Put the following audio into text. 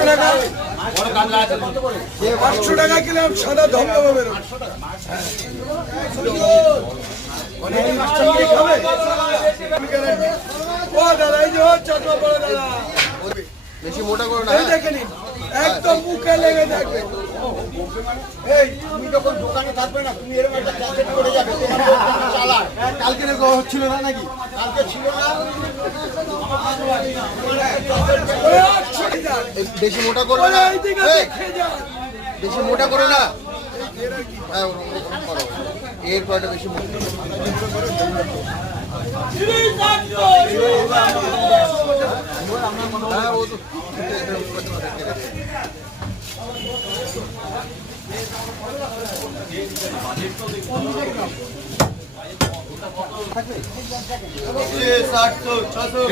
টাকা 800 টাকা কিলো সাদা ধবধবে বেরো অনেক মিষ্টি খাবে ও দাদা এই যে চাটুয়া বড় দাদা বেশি মোটা করো না এই দেখে নিন একদম মুখে লেগে থাকবে এই তুমি যখন দোকানে থাকবে না তুমি এরকম একটা ক্যাসেট করে যাবে তোমার চালা কালকে দেখো হচ্ছিল না নাকি কালকে ছিল না বেশি মোটা করো না বেশি মোটা করো না হ্যাঁ ওরকম করো এর কয়টা বেশি মোটা হ্যাঁ ও তো থাকবে 700 600